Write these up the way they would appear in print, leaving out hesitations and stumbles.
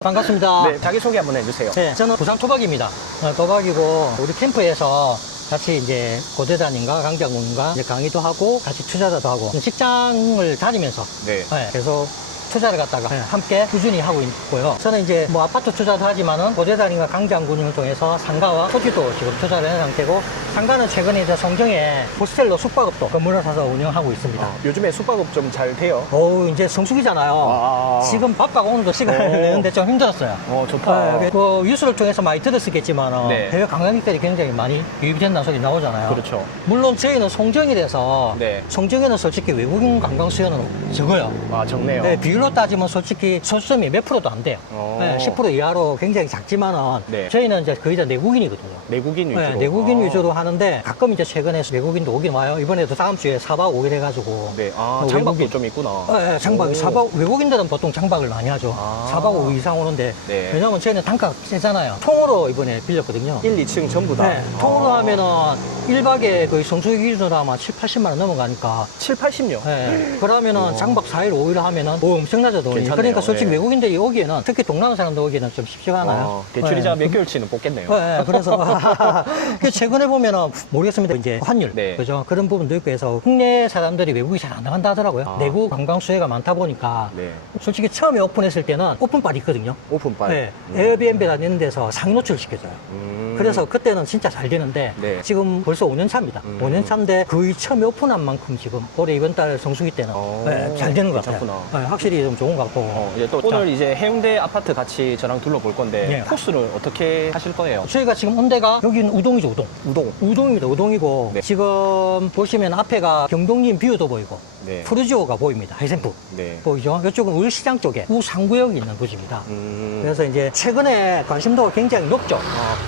반갑습니다. 네, 자기소개 한번 해주세요. 네, 저는 부산 토박입니다. 토박이고 우리 캠프에서 같이 이제 고대단인가 강장군과 이제 강의도 하고 같이 투자자도 하고 직장을 다니면서 네. 계속 투자를 갖다가 함께 꾸준히 하고 있고요. 저는 이제 뭐 아파트 투자도 하지만은 고대단인가 강장군을 통해서 상가와 토지도 지금 투자를 한 상태고, 상가는 최근에 이제 송정에 호스텔로 숙박업도 건물을 사서 운영하고 있습니다. 요즘에 숙박업 좀 잘 돼요? 이제 성수기잖아요. 지금 바빠고 오늘도 시간을 내는데 좀 힘들었어요. 좋다. 그 뉴스를 통해서 많이 들었겠지만 네. 해외 관광객들이 굉장히 많이 유입이 된다는 소리 나오잖아요. 그렇죠. 물론 저희는 송정이라서 네. 송정에는 솔직히 외국인 관광 수요는 적어요. 적네요. 네, 비율로 따지면 솔직히 소수점이 몇 프로도 안 돼요. 10% 이하로 굉장히 작지만은 네. 저희는 이제 거의 다 내국인이거든요. 내국인 위주로. 네, 내국인 위주로 하는데 가끔 이제 최근에 외국인도 오긴 와요. 이번에도 다음 주에 4박 5일 해가지고. 네. 장박도 좀 있구나. 네, 장박. 4박, 외국인들은 보통 장박을 많이 하죠. 4박 5일 이상 오는데. 네. 왜냐면 저희는 단가가 세잖아요. 통으로 이번에 빌렸거든요. 1, 2층 전부 다. 네, 통으로 하면은 1박에 거의 성수기 기준으로 하면 7, 80만 원 넘어가니까. 7, 80요? 네, 그러면은 장박 4일, 5일 하면은 엄청나죠, 돈이. 괜찮네요. 그러니까 솔직히 네. 외국인들이 오기에는, 특히 동남아 사람들 오기에는 좀 쉽지가 않아요. 대출이자 네. 몇 개월치는 뽑겠네요. 네, 그래서 최근에 보면은 모르겠습니다. 이제 환율, 네. 그죠? 그런 부분도 있고 해서 국내 사람들이 외국이 잘 안 나간다 하더라고요. 내국 관광 수혜가 많다 보니까 네. 솔직히 처음에 오픈했을 때는 오픈빨이 있거든요. 오픈빨. 네, 에어비앤비라는 데서 상위 노출을 시켜줘요. 그래서 그때는 진짜 잘 되는데 네. 지금 벌써 5년 차입니다. 5년 차인데 거의 처음에 오픈한 만큼 지금 올해 이번 달 성수기 때는 잘 되는 것 같아요. 괜찮구나. 네, 확실히 좀 좋은 것 같고. 이제 또 오늘 이제 해운대 아파트 같이 저랑 둘러볼 건데 네. 코스를 어떻게 하실 거예요? 저희가 지금 온 데가 여기는 우동이죠, 우동. 우동. 우동입니다. 우동이고 네. 지금 보시면 앞에가 경동님 뷰도 보이고 네. 푸르지오가 보입니다. 하이센프 네. 보이죠? 이쪽은 울시장 쪽에 우상구역이 있는 부지입니다. 음. 그래서 이제 최근에 관심도가 굉장히 높죠.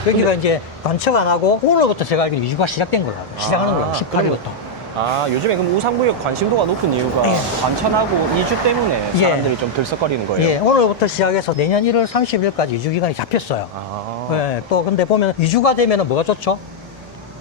여기가 이제 관측 안 하고 오늘부터 제가 알기로는 이주가 시작된 걸로 알고 시작하는 거예요. 18일부터. 요즘에 그럼 우상구역 관심도가 높은 이유가 예. 관천하고 이주 때문에 예. 사람들이 좀 들썩거리는 거예요? 예, 오늘부터 시작해서 내년 1월 30일까지 이주 기간이 잡혔어요. 예, 또 근데 보면 이주가 되면은 뭐가 좋죠?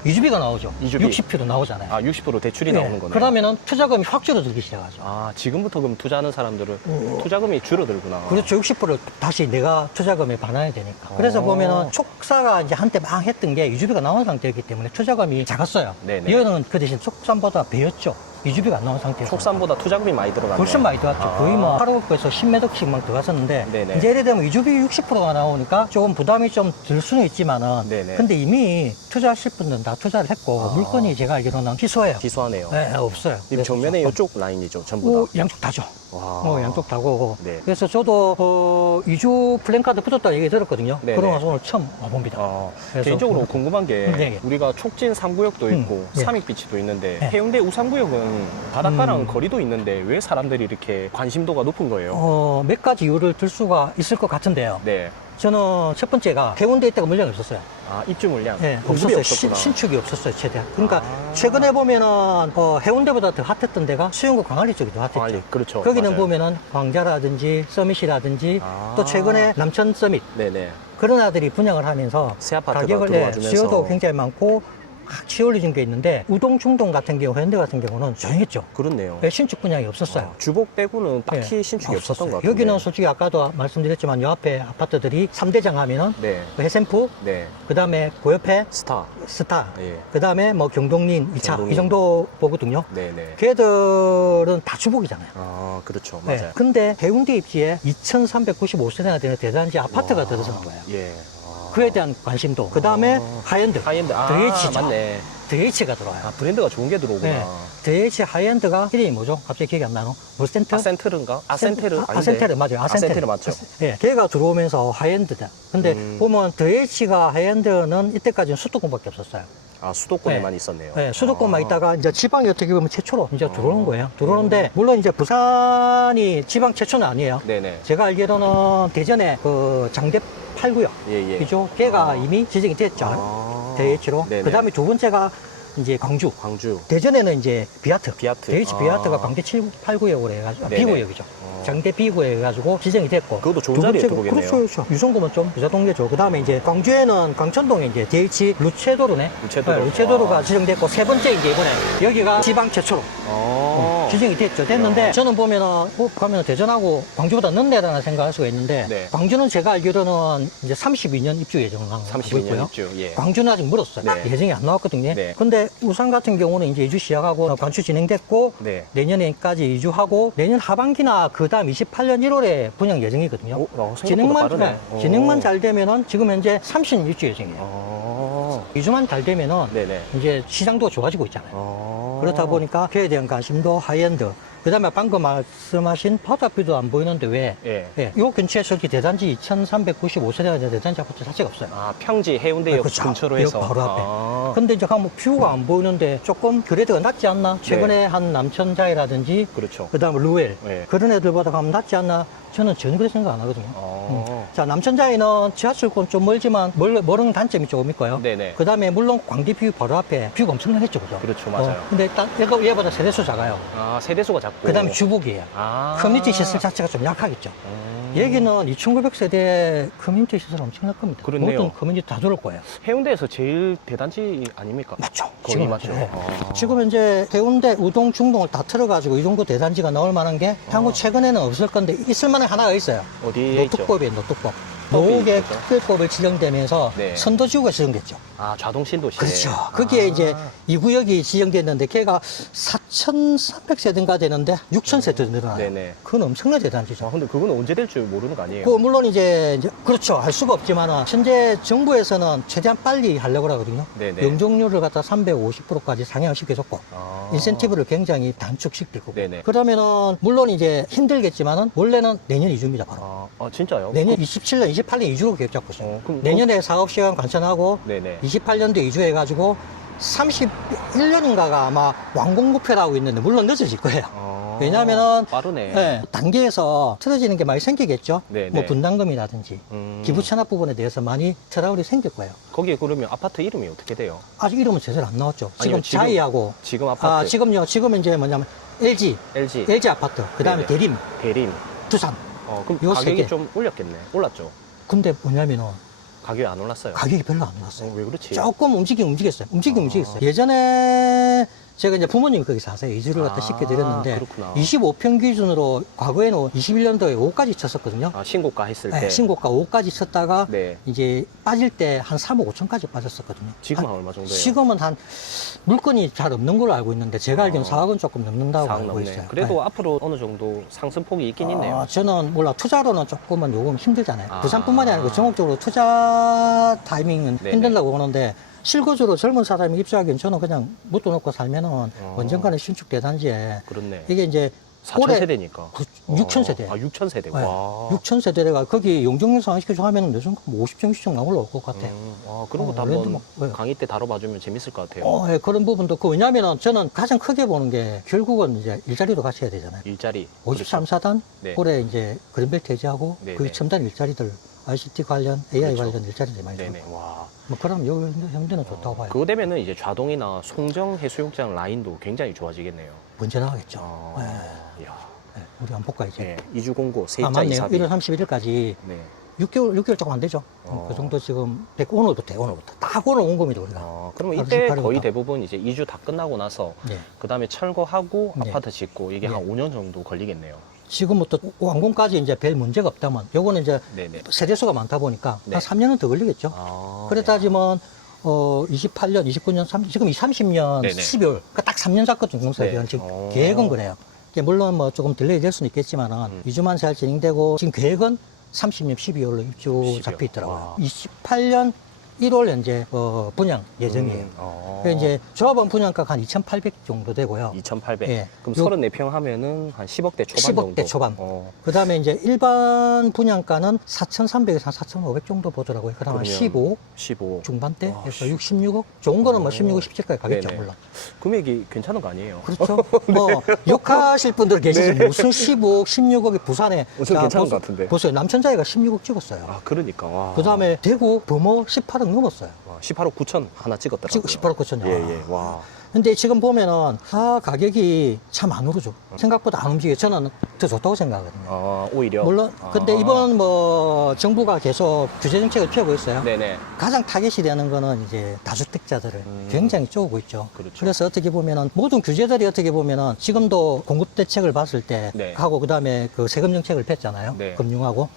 이주비가 나오죠. 이주비. 60%도 나오잖아요. 60% 대출이 예, 나오는 거네요. 그러면은 투자금이 확 줄어들기 시작하죠. 지금부터 그럼 투자하는 사람들은 투자금이 줄어들구나. 그렇죠. 60%를 다시 내가 투자금에 반환이 되니까. 그래서 보면은 촉사가 이제 한때 막 했던 게 이주비가 나온 상태였기 때문에 투자금이 작았어요. 네네. 이거는 그 대신 촉산보다 배였죠. 이주비가 안 나온 상태에서. 촉산보다 투자금이 많이 들어가네요. 훨씬 많이 들어갔죠. 거의 뭐 하루에서 10매덕씩만 들어갔었는데 네네. 이제 예를 들면 이주비 60%가 나오니까 조금 부담이 좀 들 수는 있지만은 네네. 근데 이미 투자하실 분들은 다 투자를 했고 물건이 제가 알기로는 희소해요. 기소하네요. 네, 없어요. 이 그래서 정면에 조금 이쪽 라인이죠, 전부 다. 양쪽 다죠. 와. 양쪽 다고. 네. 그래서 저도 이주 플랜카드 붙었다 얘기 들었거든요. 네네. 그러고 나서 오늘 처음 와봅니다. 그래서 개인적으로 궁금한 게 네. 우리가 촉진 3구역도 있고 네. 삼익비치도 있는데 네. 해운대 우상구역은 바닷가랑 거리도 있는데 왜 사람들이 이렇게 관심도가 높은 거예요? 몇 가지 이유를 들 수가 있을 것 같은데요. 네. 저는 첫 번째가 해운대 있다가 물량이 없었어요. 입주 물량? 네, 공급이 없었어요. 없었구나. 신축이 없었어요, 최대한. 그러니까 최근에 보면은 해운대보다 더 핫했던 데가 수영구 광안리 쪽이 더 핫했죠. 광안리, 그렇죠. 거기는 맞아요. 보면은 광자라든지 서밋이라든지 또 최근에 남천 서밋 네네. 그런 아들이 분양을 하면서 새 아파트가 가격을 들어와주면서. 수요도 굉장히 많고 확 치올려진 게 있는데 우동 충동 같은 경우 해운대 같은 경우는 조용했죠. 그렇네요. 네, 신축 분양이 없었어요. 주복 빼고는 딱히 네, 신축이 없었던 것 같아요. 여기는 솔직히 아까도 말씀드렸지만 요 앞에 아파트들이 3대장 하면은 네. 해센프, 네. 그 다음에 그 옆에 스타. 스타, 예. 그 다음에 뭐 경동린 2차 경동린. 이 정도 보거든요. 네네. 걔들은 다 주복이잖아요. 그렇죠. 네. 맞아요. 근데 해운대 입지에 2,395세대가 되는 대단지 아파트가 들어서는 거예요. 예. 그에 대한 관심도. 그 다음에 하이엔드. 하이엔드. DH죠. 맞네. DH가 들어와요. 브랜드가 좋은 게 들어오구나. 네. DH 하이엔드가 이름이 뭐죠? 갑자기 기억이 안 나노? 뭐 센터? 아센트르인가? 아센테르? 아닌데. 아센테르 맞아요. 아센테르 맞죠? 예, 걔가 들어오면서 하이엔드다. 근데 보면 DH가 하이엔드는 이때까지는 수도권밖에 없었어요. 수도권에만 네. 있었네요. 네, 수도권만 있다가 이제 지방이 어떻게 보면 최초로 이제 들어오는 거예요. 들어오는데 물론 이제 부산이 지방 최초는 아니에요. 네네. 제가 알기로는 대전에 그 장대 8구역 예, 예. 그죠? 걔가 이미 지정이 됐죠. DH로. 네네. 그 다음에 두 번째가 이제 광주. 광주. 대전에는 이제 비아트. 비아트. DH 비아트가 광대 7, 8구역으로 해가지고 네네. B구역이죠. 장대 B구역 해가지고 지정이 됐고. 그것도 좋은 두 자리에 번째가- 들어오겠네요. 그렇죠, 그렇죠. 유성구면 좀 부자 동네죠. 그 다음에 이제 광주에는 광천동에 이제 DH 루체도로네. 루체도로. 루체도로가 지정됐고 세 번째 이제 이번에 여기가 지방 최초로. 지정이 됐죠. 됐는데 야. 저는 보면은 가면 대전하고 광주보다 늦네라는 생각할 수가 있는데 네. 광주는 제가 알기로는 이제 32년 입주 예정을 하고 32년 있고요. 입주. 예. 광주는 아직 멀었어요. 네. 예정이 안 나왔거든요. 네. 근데 우산 같은 경우는 이제 이주 시작하고 관출 진행됐고 네. 내년에까지 이주하고 내년 하반기나 그 다음 28년 1월에 분양 예정이거든요. 생각보다 진행만 빠르네. 진행만 잘 되면은 지금 현재 30입주 예정이에요. 이주만 잘 되면은 네네. 이제 시장도 좋아지고 있잖아요. 그렇다 보니까 그에 대한 관심도 하이엔드. 그 다음에 방금 말씀하신 바다뷰도 안 보이는데 왜? 예. 이 근처에 저기 대단지 2395세대가 대단지 아파트 자체가 없어요. 아, 평지 해운대역 그렇죠. 근처로 해서. 역 바로 앞에. 아. 근데 이제 가면 뷰가 안 보이는데 조금 그래도 낫지 않나? 최근에 한 남천자이라든지 그렇죠. 그 다음에 루엘 네. 그런 애들보다 가면 낫지 않나? 저는 전혀 그렇게 생각 안 하거든요. 자, 남천자이는 지하철권 좀 멀지만 멀은 단점이 조금 있고요. 네네. 그 다음에 물론 광대뷰 바로 앞에 뷰가 엄청나겠죠, 그죠? 그렇죠, 맞아요. 근데 일단 얘보다 세대수 작아요. 아, 세대수가 작고. 그 다음에 주복이에요. 아. 커뮤니티 시설 자체가 좀 약하겠죠. 여기는 2900세대 커뮤니티 시설 엄청날 겁니다. 그렇네요. 모든 커뮤니티 다 들어올 거예요. 해운대에서 제일 대단지 아닙니까? 맞죠. 거기 지금 맞죠. 네. 아. 지금 이제 해운대, 우동, 중동을 다 틀어가지고 이 정도 대단지가 나올 만한 게 향후 최근에는 없을 건데 있을 만한 하나가 있어요. 어디에 있죠? 노특법이에요, 노특법. 법이 노후계 있죠. 특별법을 지정되면서 네. 선도지구가 지정됐죠. 아, 좌동 신도시. 그렇죠. 거기에 아. 이제 이 구역이 지정됐는데 걔가 4,300세대인가 되는데 6,000세대 늘어나요. 네네. 그건 엄청난 대단지죠. 아, 근데 그건 언제 될 줄 모르는 거 아니에요? 그 물론 이제 그렇죠. 할 수가 없지만 현재 정부에서는 최대한 빨리 하려고 하거든요. 네네. 용적률을 갖다 350%까지 상향시켜줬고 아. 인센티브를 굉장히 단축시킬 거고. 네네. 그러면은 물론 이제 힘들겠지만은 원래는 내년 이주입니다. 바로. 진짜요? 내년 27년, 28년 이주로 계획 잡고 있어요. 그럼 내년에 사업시간 관천하고 네네. 28년도에 이주해가지고 31년인가가 아마 완공목표라고 있는데 물론 늦어질 거예요. 왜냐하면은 빠르네. 네, 단계에서 틀어지는 게 많이 생기겠죠. 네네. 뭐 분담금이라든지 기부 체납 부분에 대해서 많이 트러블이 생길 거예요. 거기에 그러면 아파트 이름이 어떻게 돼요? 아직 이름은 제대로 안 나왔죠. 지금 아니요, 지금- 자이하고 지금 아파트. 지금요. 지금은 이제 뭐냐면 LG 아파트, 그 다음에 네네. 대림. 두산. 그럼 요 세 가격이 개. 좀 올렸겠네. 올랐죠? 근데 뭐냐면은 가격이 안 올랐어요. 가격이 별로 안 올랐어요. 왜 그렇지? 조금 움직였어요. 움직였어요. 예전에 제가 이제 부모님이 거기 사세요. 이주를 갖다 시켜드렸는데 그렇구나. 25평 기준으로 과거에는 21년도에 5까지 쳤었거든요. 신고가 했을 때. 네, 신고가 5까지 쳤다가 네. 이제 빠질 때 한 3억 5천까지 빠졌었거든요. 지금 한 얼마 정도예요? 지금은 한 물건이 잘 없는 걸로 알고 있는데 제가 알기로는 4억은 조금 넘는다고 4억 알고 넘네. 있어요. 그래도 네. 앞으로 어느 정도 상승폭이 있긴 있네요. 저는 몰라 투자로는 조금은 요금 힘들잖아요. 아. 부산뿐만이 아니고 전국적으로 투자 타이밍은 네네. 힘들다고 보는데 실거주로 젊은 사람이 입주하기엔 저는 그냥 묻어놓고 살면은 언젠가는 신축 대단지에 그렇네. 이게 이제 4,000세대니까. 6,000세대. 6,000세대. 와. 6,000세대가 거기 용적률 상환시켜서 하면은 내 생각 뭐 50점, 60점 나 올라올 것 같아요. 그런 것도 그래도 한번 뭐, 강의 때 다뤄봐주면 재밌을 것 같아요. 예, 그런 부분도 있고, 왜냐면은 저는 가장 크게 보는 게 결국은 이제 일자리도 같이 해야 되잖아요. 일자리. 53사단, 네. 올해 이제 그린벨트 해제하고, 네네. 그 첨단 일자리들, ICT 관련, AI 그렇죠. 관련 일자리들 많이 네네. 들고. 와. 뭐, 그럼 여기 현대는 좋다고 봐요. 그거 되면은 이제 좌동이나 송정 해수욕장 라인도 굉장히 좋아지겠네요. 문제 나가겠죠. 이야. 네, 우리 한번 볼까, 이제. 네. 이주 공고 세입자 맞네요. 이사비. 1월 31일까지 네. 6개월 조금 안 되죠. 그 정도 지금, 오늘부터. 딱 오늘 온 겁니다, 우리가. 그러면 바로 이때 18일부터. 거의 대부분 이제 이주 다 끝나고 나서 네. 그 다음에 철거하고 네. 아파트 짓고 이게 네. 한 5년 정도 걸리겠네요. 지금부터 완공까지 이제 별 문제가 없다면, 요거는 이제 네네. 세대수가 많다 보니까 네. 한 3년은 더 걸리겠죠. 그래 따지면 28년, 29년, 지금 이 30년 네네. 12월, 그러니까 딱 3년 잤거든요, 공사비는. 네. 지금 계획은 그래요. 이게 물론 뭐 조금 딜레이 될 수는 있겠지만은 2주만 잘 진행되고 지금 계획은 30년 12월로 입주 12월. 잡혀 있더라고요. 와. 28년 1월 현재 분양 예정이에요. 그래서 이제 조합원 분양가가 한 2,800 정도 되고요. 2,800. 예. 그럼 요- 34평 하면은 한 10억대 초반 10억대 정도. 초반. 그 다음에 이제 일반 분양가는 4,300에서 4,500 정도 보더라고요. 그다음 한 그러면 15 15. 중반대에서 66억? 좋은 거는 뭐 16억, 17억까지 가겠죠, 네네. 물론. 금액이 괜찮은 거 아니에요? 그렇죠. 욕하실 분들 계시죠. 무슨 15억, 16억이 부산에. 엄청 자, 괜찮은 것 같은데. 보세요. 남천자이가 16억 찍었어요. 그러니까. 와. 그 다음에 대구, 범어 18억 넘었어요. 와, 18억 9천 하나 찍었더라고요. 지금 18억 9천요. 예, 예. 와. 근데 지금 보면은 가격이 참 안 오르죠. 생각보다 안 움직여요. 저는 더 좋다고 생각하거든요. 오히려. 물론 근데 이번 뭐 정부가 계속 규제 정책을 펴고 있어요. 네네. 가장 타겟이 되는 거는 이제 다주택자들을 굉장히 쪼고 있죠. 그렇죠. 그래서 어떻게 보면은 모든 규제들이 어떻게 보면은 지금도 공급 대책을 봤을 때 네. 하고 그다음에 그 세금 정책을 폈잖아요. 네. 금융하고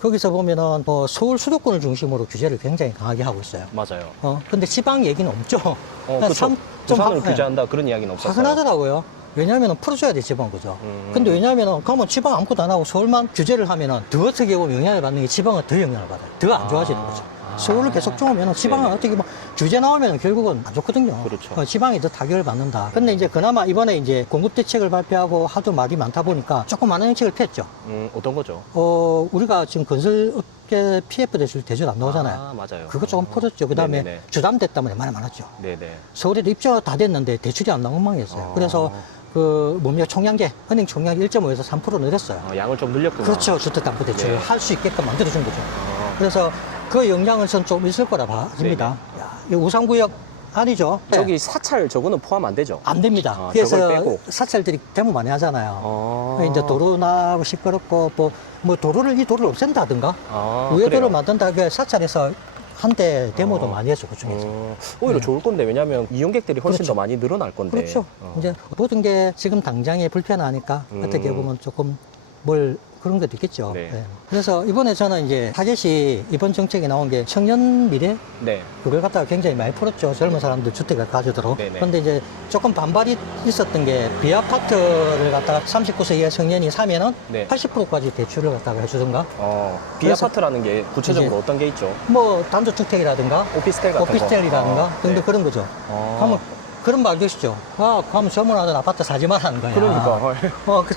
거기서 보면은 서울 수도권을 중심으로 규제를 굉장히 강하게 하고 있어요. 맞아요. 근데 지방 얘기는 없죠. 그렇죠. 좀 부산을 화- 규제한다 그런 이야기는 없었어요. 화근하더라고요. 왜냐하면 풀어줘야 돼, 지방 그죠. 근데 왜냐하면 그러면 지방 아무것도 안 하고 서울만 규제를 하면은 더 어떻게 보면 영향을 받는 게 지방은 더 영향을 받아요. 더 안 좋아지는 거죠. 서울을 계속 쪼으면 지방은 네네. 어떻게 뭐 규제 나오면 결국은 안 좋거든요. 그렇죠. 지방이 더 타격을 받는다. 근데 이제 그나마 이번에 이제 공급 대책을 발표하고 하도 말이 많다 보니까 조금 많은 정책을 폈죠. 어떤 거죠? 우리가 지금 건설업계 PF 대출 안 나오잖아요. 맞아요. 그거 조금 풀었죠. 그 다음에 네네네. 주담대 때문에 말이 많았죠. 네네. 서울에도 입주가 다 됐는데 대출이 안 나온 망이었어요. 그래서 총량제, 은행 총량제 1.5에서 3% 늘렸어요. 양을 좀 늘렸구나. 그렇죠. 주택담보대출을 네. 할 수 있게끔 만들어준 거죠. 그래서 그 영향은 전 좀 있을 거라 봐집니다. 이 우상구역 아니죠? 저기 사찰 저거는 포함 안 되죠? 안 됩니다. 저걸 그래서 빼고. 사찰들이 대모 많이 하잖아요. 어. 이제 도로 나고 시끄럽고 뭐 도로를 없앤다든가 그래요? 우회도를 만든다. 그 사찰에서 한때 데모도 많이 했죠. 그 중에서. 오히려 좋을 건데 왜냐면 이용객들이 훨씬 그렇죠. 더 많이 늘어날 건데. 그렇죠. 이제 모든 게 지금 당장에 불편하니까 어떻게 보면 조금 뭘 그런 것도 있겠죠. 네. 예. 그래서 이번에 저는 이제 타겟이 이번 정책에 나온 게 청년 미래 네. 그걸 갖다가 굉장히 많이 풀었죠. 젊은 사람들 주택을 가지도록. 네네. 그런데 이제 조금 반발이 있었던 게 비아파트를 갖다가 39세 이하 청년이 사면은 네. 80%까지 대출을 갖다가 해주든가 비아파트라는 게 구체적으로 이제 어떤 게 있죠? 뭐 단독주택이라든가 오피스텔 같은 오피스텔이라든가 거. 등등 네. 그런 거죠. 하면 그런 말도 있죠. 가면 저문하던 아파트 사지 말라는 거야. 그러니까.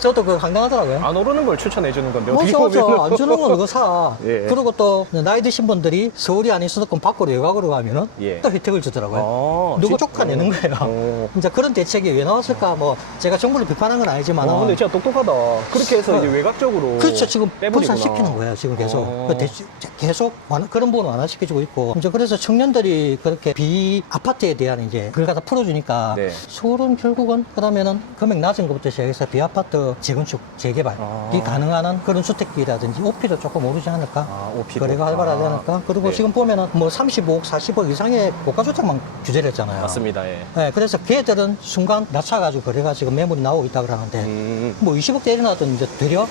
저도 그거 황당하더라고요. 안 오르는 걸 추천해 주는 건데 어떻게 맞아. 보면은. 안 주는 건 그거 사. 예. 그리고 또 나이 드신 분들이 서울이 아닌 수도권 밖으로 외곽으로 가면은 예. 또 혜택을 주더라고요. 누구 조카 내는 거예요. 이제 그런 대책이 왜 나왔을까? 뭐 제가 정부를 비판한 건 아니지만. 근데 진짜 똑똑하다. 그렇게 해서 이제 외곽적으로. 그렇죠. 지금 빼버리구나. 분산시키는 거예요. 지금 계속. 계속 그런 부분을 완화시켜주고 있고. 이제 그래서 청년들이 그렇게 비아파트에 대한 이제 그걸 갖다 풀어주니까. 네. 서울은 결국은 그러면은 금액 낮은 것부터 시작해서 비아파트 재건축, 재개발이 가능한 그런 주택비라든지 오피도 조금 오르지 않을까? 오피도. 거래가 활발하지 않을까? 그리고 네. 지금 보면은 뭐 35억, 40억 이상의 고가주택만 규제를 했잖아요. 맞습니다. 예. 네, 그래서 걔들은 순간 낮춰가지고 거래가 지금 매물이 나오고 있다 그러는데 뭐 20억대에 나도 이제 되려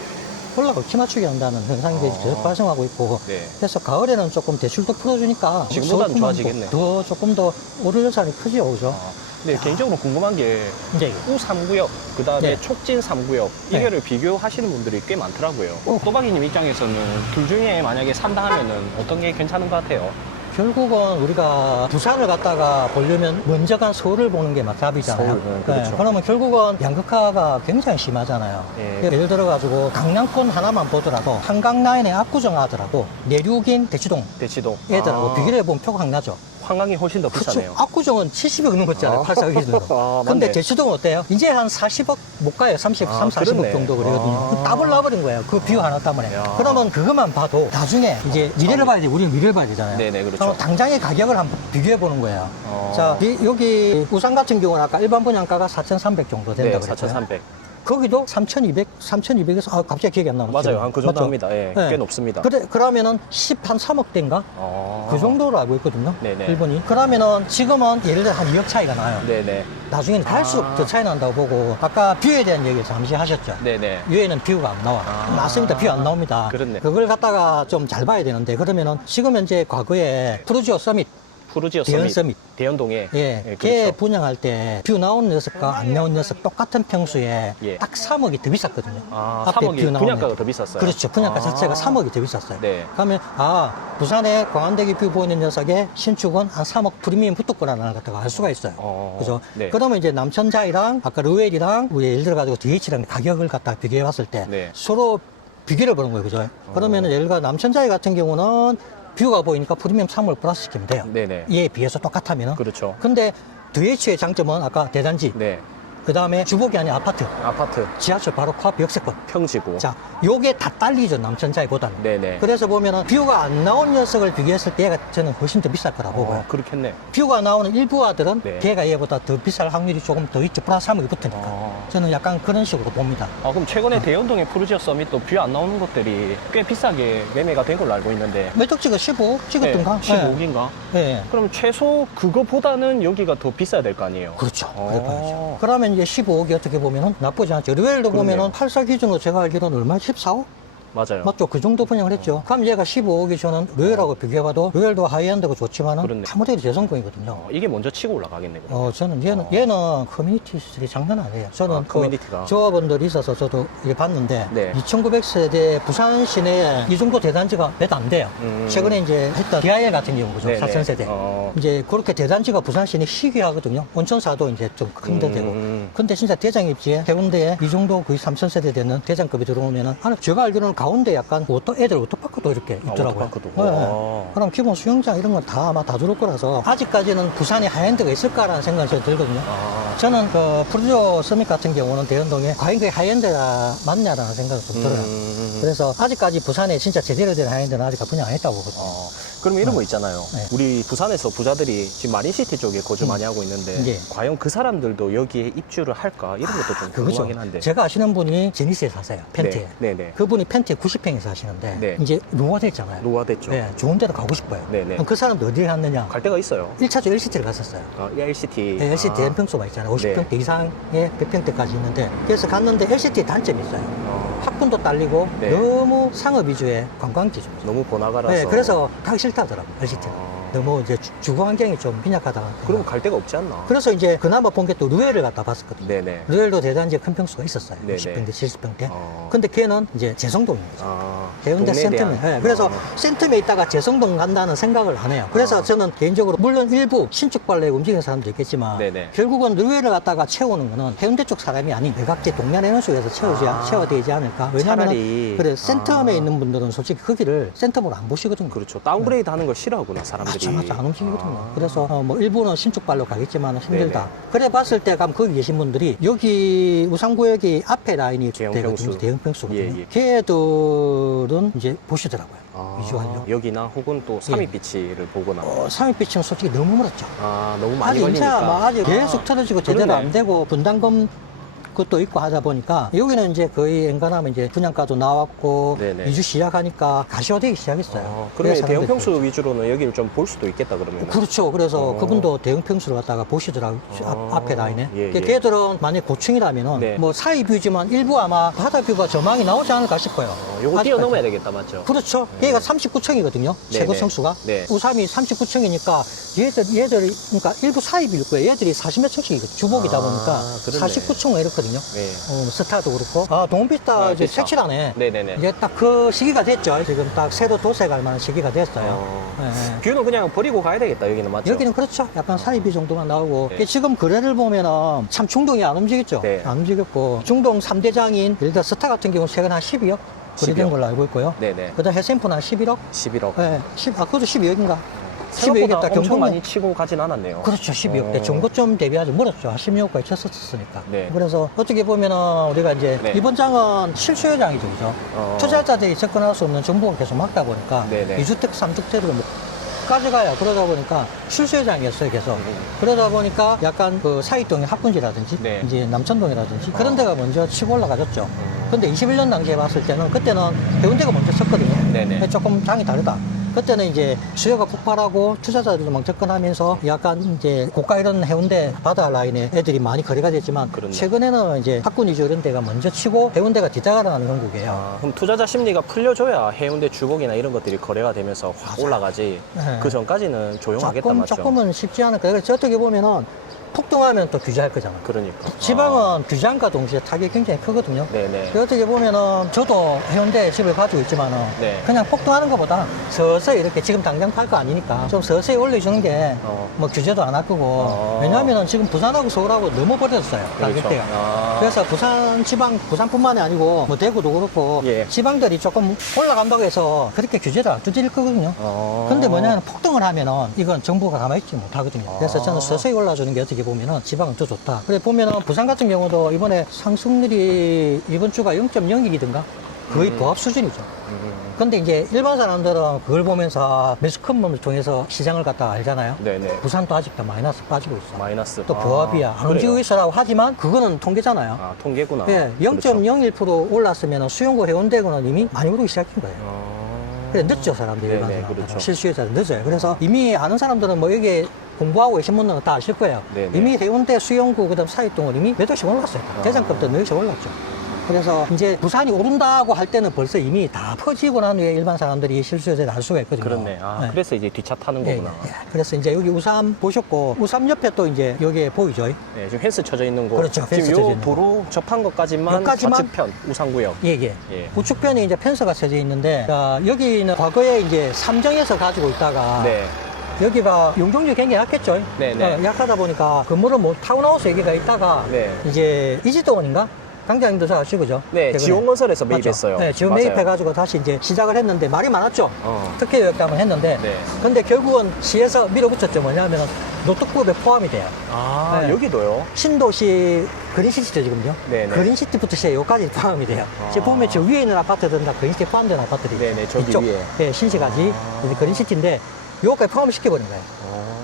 올라가 키맞추기 한다는 현상이 계속 발생하고 있고 네. 그래서 가을에는 조금 대출도 풀어주니까 지금보다는 서울뿐만 좋아지겠네. 더 조금 더 오를 여산이 크죠, 그죠? 근데 개인적으로 궁금한 게 이제 우3구역, 그 다음에 네. 촉진 3구역, 네. 이거를 비교하시는 분들이 꽤 많더라고요. 또박이님 입장에서는 둘 중에 만약에 산다 하면은 어떤 게 괜찮은 것 같아요? 결국은 우리가 부산을 갔다가 보려면 먼저 간 서울을 보는 게 답이잖아요. 서울, 그렇죠. 그러면 결국은 양극화가 굉장히 심하잖아요. 예. 예를 들어가지고 강남권 하나만 보더라도 한강 라인에 압구정 하더라도 내륙인 대치동 대치동. 애들하고 비교를 해보면 표가 확 나죠. 한강이 훨씬 더 비싸네요. 그렇죠. 압구정은 70억 넘는 거 있잖아요. 84억 기준으로. 근데 맞네. 대치동은 어때요? 이제 한 40억 못 가요. 30, 40억 그렇네. 정도 그러거든요. 그 답을 놔버린 거예요. 그 비유 하나 때문에. 야. 그러면 그것만 봐도 나중에 이제 미래를 봐야 돼. 우리는 미래를 봐야 되잖아요. 네네, 그렇죠. 그럼 당장의 가격을 한번 비교해 보는 거예요. 어. 자, 여기 우산 같은 경우는 아까 일반 분양가가 4,300 정도 된다고 네, 그랬죠. 4,300. 거기도 3,200에서 갑자기 기억이 안 나고 맞아요. 한 그 정도 맞죠? 합니다. 예, 네. 꽤 높습니다. 그러면은 13, 3억대인가? 그 정도로 알고 있거든요. 네네. 일본이. 그러면 지금은 예를 들어 한 2억 차이가 나요. 네네. 나중에는 갈수록 더 차이 난다고 보고 아까 비유에 대한 얘기 잠시 하셨죠. 네네. 위에는 비유가 안 나와. 맞습니다. 비유 안 나옵니다. 그렇네. 그걸 갖다가 좀 잘 봐야 되는데 그러면은 지금 현재 과거에 프루지오 서밋 푸르지오 대연 서밋. 대연동에. 예, 걔 그렇죠. 분양할 때 뷰 나온 녀석과 안 나온 녀석 똑같은 평수에 예. 딱 3억이 더 비쌌거든요. 앞에 3억이 뷰 나온 분양가가 애들. 더 비쌌어요. 그렇죠. 분양가 자체가 3억이 더 비쌌어요. 네. 그러면 부산에 광안대교 뷰 보이는 녀석의 신축은 한 3억 프리미엄 붙었구나라는 걸 갖다가 알 수가 있어요. 그죠? 네. 그러면 이제 남천자이랑 아까 르웰이랑 우리 예를 들어가지고 DH랑 가격을 갖다 비교해 봤을 때 네. 서로 비교를 보는 거예요. 그죠? 그러면은 예를 들어 남천자이 같은 경우는 뷰가 보이니까 프리미엄 3을 플러스 시키면 돼요. 네네. 얘에 비해서 똑같으면은. 그렇죠. 근데 DH의 장점은 아까 대단지 네. 그 다음에 주복이 아닌 아파트, 아파트, 지하철 바로 코앞 역세권. 평지고. 자, 요게 다 딸리죠, 남천자이보다는. 네네. 그래서 보면은 뷰가 안 나온 녀석을 비교했을 때 얘가 저는 훨씬 더 비쌀 거라고 보고요. 그렇겠네. 뷰가 나오는 일부화들은 네. 걔가 얘보다 더 비쌀 확률이 조금 더 있죠. 플러스 3억이 붙으니까. 저는 약간 그런 식으로 봅니다. 그럼 최근에 대연동의 푸르지오 서밋도 뷰 안 나오는 것들이 꽤 비싸게 매매가 된 걸로 알고 있는데. 매덕지가 15억 찍었던가? 15억인가? 네. 그럼 최소 그거보다는 여기가 더 비싸야 될 거 아니에요? 그렇죠. 그래 봐야죠. 그러면 이제 15억이 어떻게 보면은 나쁘지 않죠. 르웰도 그러네요. 보면은 84 기준으로 제가 알기로는 얼마? 14억? 맞아요. 맞죠? 그 정도 분양을 했죠. 그럼 얘가 15억이 저는 르웰하고 비교해봐도 르웰도 하이엔드고 좋지만은 그렇네. 아무래도 재성공이거든요. 이게 먼저 치고 올라가겠네. 그럼. 저는 얘는 커뮤니티들이 장난 아니에요. 저는 커뮤니티가. 조합원들이 있어서 저도 이게 봤는데 네. 2900세대 부산 시내에 이 정도 대단지가 몇 안 돼요. 최근에 이제 했던 DIL 같은 경우죠. 네네. 4000세대. 이제 그렇게 대단지가 부산 시내에 희귀하거든요. 온천사도 이제 좀 큰데 되고. 근데 진짜 대장 입지에 해운대에 이 정도 거의 3000세대 되는 대장급이 들어오면은 제가 알기로는 가운데 약간 애들 오토파크도 이렇게 있더라고요. 오토파크도. 네. 그럼 기본 수영장 이런 건 다 아마 다 들어올 거라서 아직까지는 부산에 하이엔드가 있을까라는 생각이 좀 들거든요. 저는 그 푸르지오 서밋 같은 경우는 대연동에 과연 그게 하이엔드가 맞냐라는 생각이 좀 들어요. 그래서 아직까지 부산에 진짜 제대로 된 하이엔드는 아직 분양 안 했다고 보거든요. 그러면 이런 거 있잖아요. 네. 우리 부산에서 부자들이 지금 마린시티 쪽에 거주 많이 하고 있는데 네. 과연 그 사람들도 여기에 입주를 할까? 이런 것도 좀 그거죠. 궁금하긴 한데. 제가 아시는 분이 제니스에 사세요. 펜트에. 네네. 그분이 펜트에 90평에서 하시는데 네. 이제 노화됐잖아요. 노화됐죠. 네, 좋은 데로 가고 싶어요. 네네. 그럼 그 사람도 어디에 갔느냐? 갈 데가 있어요. 1차적 LCT를 갔었어요. LCT. 네, LCT 대평수가 있잖아요. 50평대 이상의 100평대까지 있는데 그래서 갔는데 LCT의 단점이 있어요. 학군도 딸리고 네. 너무 상업 위주의 관광지죠. 너무 번화가라서. 네, 그래서 가기 싫다더라고요. LCT는. 너무 이제 주거 환경이 좀 빈약하다. 그럼 갈 데가 없지 않나? 그래서 이제 그나마 본 게 또 르웰을 갖다 봤었거든요. 네네. 르웰도 대단지에 큰 평수가 있었어요. 네네. 60평대, 70평대. 어. 근데 걔는 이제 재성동인 거죠. 해운대 동네에 센텀에. 대한- 네, 그래서 센텀에 있다가 재성동 간다는 생각을 안 해요. 그래서 저는 개인적으로 물론 일부 신축 발레에 움직이는 사람도 있겠지만 네네. 결국은 르웰을 갖다가 채우는 거는 해운대 쪽 사람이 아닌 외곽지 동래내는 쪽에서 채워야 되지 않을까. 왜냐하면 차라리. 그래 센텀에 있는 분들은 솔직히 거기를 센텀으로 안 보시거든요. 그렇죠. 다운그레이드 하는 걸 싫어하구나, 사람들이. 맞죠, 안 움직이거든요. 그래서 뭐 일부는 신축발로 가겠지만 힘들다. 네네. 그래 봤을 때 가면 거기 계신 분들이 여기 우상구역이 앞에 라인이 대형평수. 되거든요. 대형평수거든요. 예, 예. 걔들은 이제 보시더라고요. 위주하려. 여기나 혹은 또 삼익비치를 보거나. 삼익비치는 솔직히 너무 멀었죠. 너무 많이 아직 인체가 걸리니까. 막 아직 계속 틀어지고 제대로 그러네. 안 되고 분담금 그것도 있고 하다 보니까 여기는 이제 거의 엔간하면 이제 분양가도 나왔고 네네. 이주 시작하니까 가시화되기 시작했어요. 그러면 그래서 대형평수 사람들이 위주로는 여기를 좀 볼 수도 있겠다, 그러면. 그렇죠. 그래서 그분도 대형평수를 갖다가 보시더라고요. 앞에 라인에. 예, 그러니까 예. 걔들은 만약 고층이라면은 네. 뭐 사이 뷰지만 일부 아마 바다 뷰가 저망이 나오지 않을까 싶어요. 요거 아직까지. 뛰어넘어야 되겠다, 맞죠? 그렇죠. 얘가 39층이거든요. 최고 네네. 성수가. 네. 우삼이 39층이니까 얘들이 그러니까 일부 사이 뷰일 거예요. 얘들이 40몇 층씩이거든요. 주복이다 보니까 그렇네. 49층 이렇거든요. 네. 스타도 그렇고. 동비스타 이제 비스타. 색칠하네. 네네네. 이제 딱 그 시기가 됐죠. 지금 딱 새로 도색할 만한 시기가 됐어요. 네. 뷰는 그냥 버리고 가야 되겠다, 여기는, 맞죠? 여기는 그렇죠. 약간 사이비 정도만 나오고. 네. 지금 거래를 보면은 참 중동이 안 움직였죠. 네. 안 움직였고. 중동 3대장인 예를 들어 스타 같은 경우 최근 한 12억 거래된 12억. 걸로 알고 있고요. 네네. 그 다음 해샘프는 한 11억? 11억. 네. 그것도 12억인가? 생각보다 12억이었다. 엄청 많이 치고 가진 않았네요. 그렇죠. 12억. 정고점 대비 아주 멀었죠. 한 16억까지 쳤었으니까. 네. 그래서 어떻게 보면은 우리가 이제 네. 이번 장은 실수요장이죠. 그죠? 투자자들이 접근할 수 없는 정보가 계속 막다 보니까 네네. 2주택, 3주택으로 뭐 가져가야 그러다 보니까 실수요장이었어요. 계속. 그러다 보니까 약간 그 사이동의 합군지라든지 네. 이제 남천동이라든지 그런 데가 먼저 치고 올라가졌죠. 근데 21년 당시에 봤을 때는 그때는 해운대가 먼저 쳤거든요. 네네. 조금 장이 다르다. 그때는 이제 수요가 폭발하고 투자자들도 막 접근하면서 약간 이제 고가 이런 해운대 바다 라인에 애들이 많이 거래가 됐지만 그렇네. 최근에는 이제 학군 위주 이런 데가 먼저 치고 해운대가 뒤따라가는 형국이에요. 그럼 투자자 심리가 풀려줘야 해운대 주복이나 이런 것들이 거래가 되면서 확 올라가지. 네. 그 전까지는 조용하겠다, 맞죠? 조금은 쉽지 않을 거예요. 그래서 어떻게 보면은 폭등하면 또 규제할 거잖아요. 그러니까. 지방은 규제함과 동시에 타격이 굉장히 크거든요. 네네. 그 어떻게 보면은 저도 해운대에 집을 가지고 있지만은 네. 그냥 폭등하는 것보다 서서히 이렇게 지금 당장 팔 거 아니니까 좀 서서히 올려주는 게 뭐 규제도 안 할 거고 왜냐하면은 지금 부산하고 서울하고 너무 버렸어요. 가격대가. 그래서 부산 지방 부산뿐만이 아니고 뭐 대구도 그렇고 예. 지방들이 조금 올라간다고 해서 그렇게 규제를 안 두드릴 거거든요. 근데 뭐냐면 폭등을 하면은 이건 정부가 가만히 있지 못하거든요. 그래서 저는 서서히 올라주는 게 어떻게 보면은 지방은 더 좋다. 그래 보면은 부산 같은 경우도 이번에 상승률이 이번 주가 0.01이든가 거의 부합 수준이죠. 근데 이제 일반 사람들은 그걸 보면서 매스컴을 통해서 시장을 갖다 알잖아요. 네네. 부산도 아직도 마이너스 빠지고 있어. 마이너스. 또 부합이야. 안 그래요? 움직이고 있어라고 하지만 그거는 통계잖아요. 아, 통계구나. 예, 그렇죠. 0.01% 올랐으면 수용구 해운대구는 이미 많이 오르기 시작한 거예요. 아. 그래 늦죠, 사람들이. 네네, 일반 사람들은. 그렇죠. 실수요자는 늦어요. 그래서 이미 아는 사람들은 뭐 여기 공부하고 계신 분들은 다 아실 거예요. 네네. 이미 해운대 수용구 그다음 사이동은 이미 몇 억씩 올랐어요. 대장급도 몇 억씩 올랐죠. 그래서 이제 부산이 오른다고 할 때는 벌써 이미 다 퍼지고 난 후에 일반 사람들이 실수요자를 알 수가 있거든요. 그렇네. 아, 네. 그래서 이제 뒤차 타는 예, 거구나. 예, 예. 그래서 이제 여기 우삼 보셨고 우삼 옆에 또 이제 여기에 보이죠? 네, 지금 펜스 쳐져 있는 곳. 그렇죠, 펜스 지금 쳐져 요 있는 도로 접한 것까지만 여기까지만? 좌측편 우상구역. 예, 예. 예. 우측편에 이제 펜스가 쳐져 있는데, 자, 여기는 과거에 이제 삼정에서 가지고 있다가, 네. 여기가 용적률이 굉장히 약했죠. 네, 네. 약하다 보니까 건물은 뭐 타운하우스 여기가 있다가, 네. 이제 이지동원인가? 당장님도 잘 아시고, 그죠? 네, 최근에. 지원건설에서 맞죠? 매입했어요. 네, 지원 맞아요. 매입해가지고 다시 이제 시작을 했는데 말이 많았죠. 특혜 요약담을 했는데, 네. 근데 결국은 시에서 밀어붙였죠. 뭐냐면 노특부에 포함이 돼요. 아, 네. 여기도요? 신도시 그린시티죠, 지금요? 네네. 그린시티부터 시작 여기까지 포함이 돼요. 아. 지금 보면 저 위에 있는 아파트들은 다 그린시티 포함된 아파트들이 네네, 저기 이쪽, 위에. 네, 신시가지 아. 그린시티인데 요거까지 포함을 시켜버린 거예요.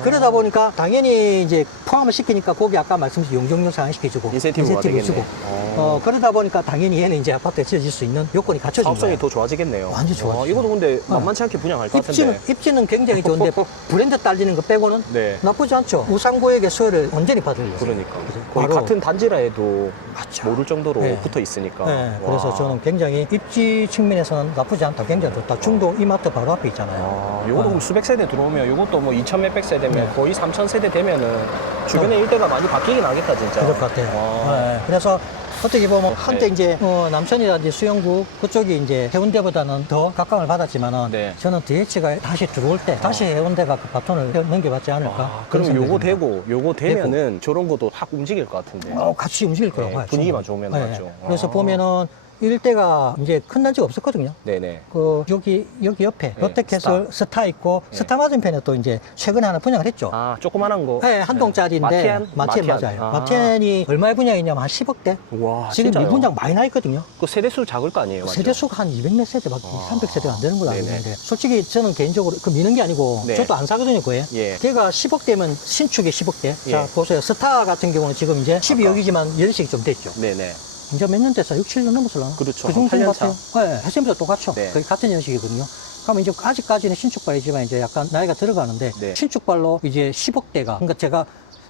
그러다 보니까 당연히 이제 포함을 시키니까 거기 아까 말씀드린 용적률 상향시켜주고 인센티브가 되겠네. 주고 어. 그러다 보니까 당연히 얘는 이제 아파트에 지어질 수 있는 요건이 갖춰진 사업성이 거예요. 더 좋아지겠네요. 완전 좋아지죠. 이것도 근데 만만치 않게 분양할 것 같은데. 입지는 굉장히 좋은데 브랜드 딸리는 거 빼고는 네. 나쁘지 않죠. 우상구역의 수요를 완전히 받으려고. 그러니까. 그죠? 거의 바로. 같은 단지라 해도 맞죠. 모를 정도로 네. 붙어 있으니까. 네, 그래서 와. 저는 굉장히 입지 측면에서는 나쁘지 않다. 굉장히 좋다. 중도 이마트 바로 앞에 있잖아요. 요것도 그럼 수백 세대 들어오면 요것도 뭐 2천 몇백 세대면 네. 거의 3천 세대 되면은 주변에 일대가 많이 바뀌긴 하겠다 진짜. 그럴 것 같아요. 와. 네, 그래서 어떻게 보면 한때 네. 이제 남천이라든지 수영구 그쪽이 이제 해운대보다는 더 각광을 받았지만은 네. 저는 DH가 다시 들어올 때 다시 해운대가 그 바톤을 넘겨받지 않을까. 아, 그런 그럼 요거 생각이 듭니다. 되고 요거 되면은 저런 것도 확 움직일 것 같은데. 같이 움직일 거라고 네, 봐요. 분위기만 충분히. 좋으면 맞죠. 그래서 아. 보면은 일대가 이제 큰 단지가 없었거든요. 네네. 여기 옆에 네, 롯데캐슬 스타 있고 네. 스타 맞은편에 또 이제 최근에 하나 분양을 했죠. 아, 조그만한 거. 네, 한 동짜리인데 마티엔 맞아요. 아. 마티엔이 얼마에 분양했냐면 한 10억대. 와, 지금 진짜요? 미분양 많이 나 있거든요. 그 세대수 작을 거 아니에요, 맞죠? 세대수가 한 200몇 세대밖에 300세대가 안 되는 걸로 알고 네네. 있는데 솔직히 저는 개인적으로 그 미는 게 아니고 네. 저도 안 사거든요, 그에. 예. 걔가 10억대면 신축에 10억대. 예. 자, 보세요. 스타 같은 경우는 지금 이제 12억이지만 연식이 좀 됐죠. 네네. 이제 몇 년 됐어? 6, 7년 넘었을라나? 그렇죠. 그 정도 한 8년 같아요. 네, 해쌤도 똑같죠. 네. 거의 같은 연식이거든요. 그러면 이제 아직까지는 신축발이지만 이제 약간 나이가 들어가는데 네. 신축발로 이제 10억대가 그러니까 제가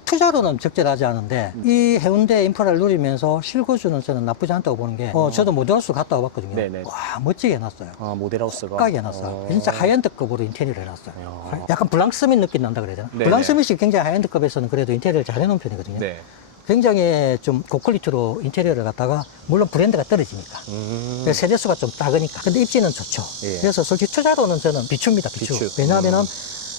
투자로는 적절하지 않은데 이 해운대 인프라를 누리면서 실거주는 저는 나쁘지 않다고 보는 게 저도 모델하우스 갔다 와봤거든요. 네네. 와 멋지게 해놨어요. 아, 모델하우스가. 끝까지 해놨어요. 진짜 하이엔드급으로 인테리어를 해놨어요. 야. 약간 블랑스밋 느낌 난다 그래야 되나? 네네. 블랑스밋이 굉장히 하이엔드급에서는 그래도 인테리어를 잘 해놓은 편이거든요. 네. 굉장히 좀 고퀄리티로 인테리어를 갖다가 물론 브랜드가 떨어지니까 그래서 세대수가 좀 작으니까 근데 입지는 좋죠. 예. 그래서 솔직히 투자로는 저는 비추입니다. 비추. 비추. 왜냐하면은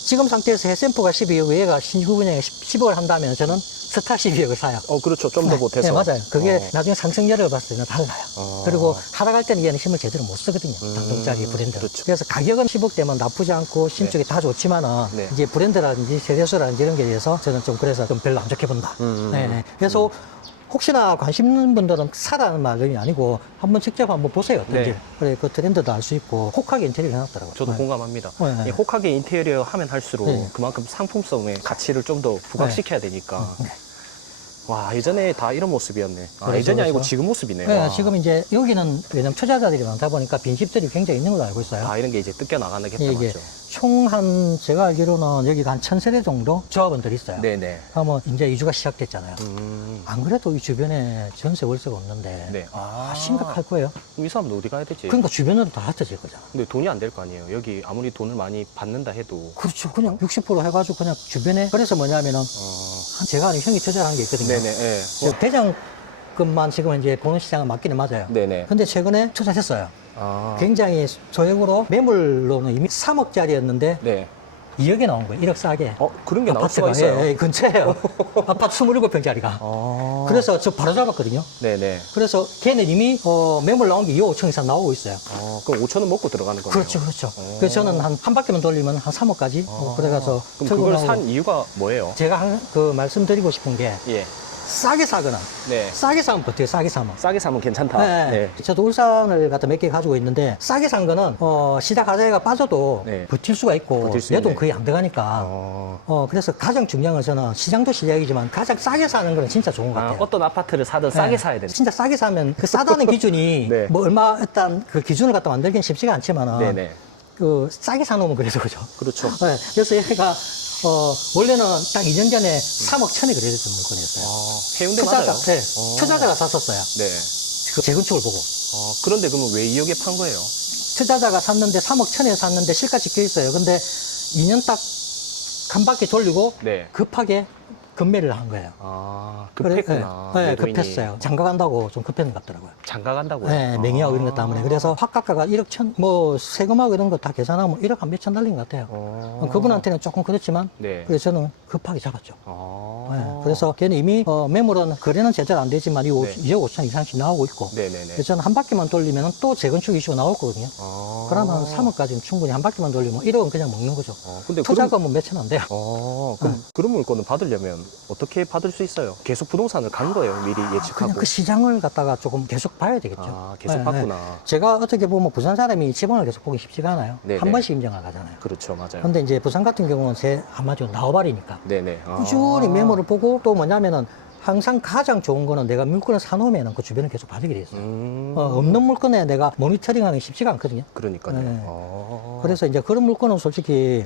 지금 상태에서 해샘프가 12억 얘가 신규 분양에 10억을 한다면 저는 스타 12억을 사요. 그렇죠. 좀 더 보태서. 네, 맞아요. 그게 나중에 상승률을 봤을 때는 달라요. 어. 그리고 하락할 때는 얘는 힘을 제대로 못 쓰거든요. 당동짜리 브랜드. 그렇죠. 그래서 가격은 10억대면 나쁘지 않고 신축이 다 좋지만은 네. 이제 브랜드라든지 세대수라든지 이런 게 대해서 저는 좀 그래서 좀 별로 안 좋게 본다. 네. 그래서 혹시나 관심 있는 분들은 사라는 말이 아니고 한번 직접 한번 보세요. 어떤지. 네. 그래 그 트렌드도 알 수 있고 혹하게 인테리어 해놨더라고요. 저도 네. 공감합니다. 네. 이 혹하게 인테리어 하면 할수록 네. 그만큼 상품성의 가치를 좀 더 부각시켜야 되니까. 네. 와, 예전에 다 이런 모습이었네. 아, 그렇죠, 예전이 아니고 그렇죠. 지금 모습이네. 네, 와. 지금 이제 여기는 왜냐면 투자자들이 많다 보니까 빈집들이 굉장히 있는 걸로 알고 있어요. 아, 이런 게 이제 뜯겨 나가겠다, 이게 맞죠? 총 한 제가 알기로는 여기가 한 1000세대 정도 조합원들이 있어요. 네네. 그러면 이제 이주가 시작됐잖아요. 음. 안 그래도 이 주변에 전세 월세가 없는데 네. 심각할 거예요. 그럼 이 사람들 어디 가야 되지? 그러니까 주변으로 다 흩어질 거잖아. 근데 돈이 안 될 거 아니에요. 여기 아무리 돈을 많이 받는다 해도. 그렇죠. 그냥 60% 해가지고 그냥 주변에 그래서 뭐냐면은 제가 아는 형이 투자하는 게 있거든요. 네네. 예. 저 대장급만 지금 이제 보는 시장은 맞기는 맞아요. 네네. 근데 최근에 투자했어요. 아. 굉장히 소액으로 매물로는 이미 3억짜리였는데 네. 2억에 나온 거예요. 1억 싸게. 그런 게 나올 수가 아파트가 있어요. 예, 근처에요. 아파트 27평짜리가. 그래서 저 바로 잡았거든요. 네네. 그래서 걔는 이미 매물 나온 게 2억 5천 이상 나오고 있어요. 그럼 5천은 먹고 들어가는 거네요. 그렇죠, 그렇죠. 그래서 저는 한 바퀴만 돌리면 한 3억까지 그래가서 그럼 그걸 출근하고. 산 이유가 뭐예요? 제가 말씀드리고 싶은 게 예. 싸게 사거나 네. 싸게 사면 버텨요. 싸게 사면. 싸게 사면 괜찮다. 네. 네. 저도 울산을 갖다 몇 개 가지고 있는데 싸게 산 거는 시작 하자가 빠져도 네. 버틸 수가 있고 버틸 수 내 돈 있네. 거의 안 들어가니까 그래서 가장 중요한 것은 시장도 시작이지만 가장 싸게 사는 거는 진짜 좋은 것 같아요. 어떤 아파트를 사든 싸게 네. 사야 된다. 진짜 싸게 사면 그 싸다는 기준이 네. 뭐 얼마 일단 그 기준을 갖다 만들기는 쉽지가 않지만은 네네. 그 싸게 사놓으면 그래서 그죠. 그렇죠. 네. 그래서 얘가 원래는 딱 2년 전에 3억 천에 그래졌던 물건이었어요. 해운대 맞아요? 네. 투자자가 샀었어요. 네. 그 재건축을 보고. 그런데 그러면 왜 2억에 판 거예요? 투자자가 샀는데 3억 천에 샀는데 실가 찍혀 있어요. 근데 2년 딱 한 바퀴 돌리고 네. 급하게 급매를 한 거예요. 급했구나. 네, 매도인이. 급했어요. 장가 간다고 좀 급했는 것 같더라고요. 장가 간다고요? 네, 명의하고 이런 것 때문에. 그래서 확가가가 1억 천, 뭐, 세금하고 이런 거 다 계산하면 1억 한 몇천 달린 것 같아요. 그분한테는 조금 그렇지만, 네. 그래서 저는 급하게 잡았죠. 네, 그래서 걔는 이미 매물은 거래는 제대로 안 되지만 이 2억 5천 이상씩 나오고 있고, 네네네. 그래서 저는 한 바퀴만 돌리면 또 재건축 이슈가 나올 거거든요. 그러면 3억까지는 충분히 한 바퀴만 돌리면 1억은 그냥 먹는 거죠. 근데 투자가 뭐 몇천 안 돼요. 그런 물건을 받으려면 어떻게 받을 수 있어요? 계속 부동산을 간 거예요, 미리 예측하고. 그냥 그 시장을 갖다가 조금 계속 봐야 되겠죠. 계속 네, 봤구나. 제가 어떻게 보면 부산 사람이 지방을 계속 보기 쉽지가 않아요. 네네. 한 번씩 임장을 가잖아요. 그렇죠, 맞아요. 근데 이제 부산 같은 경우는 아마도 나와버리니까 네네. 꾸준히 매물을 보고 또 뭐냐면은 항상 가장 좋은 거는 내가 물건을 사놓으면 그 주변을 계속 봐주게 돼 있어요. 없는 물건에 내가 모니터링하는 게 쉽지가 않거든요. 그러니까요. 네. 그래서 이제 그런 물건은 솔직히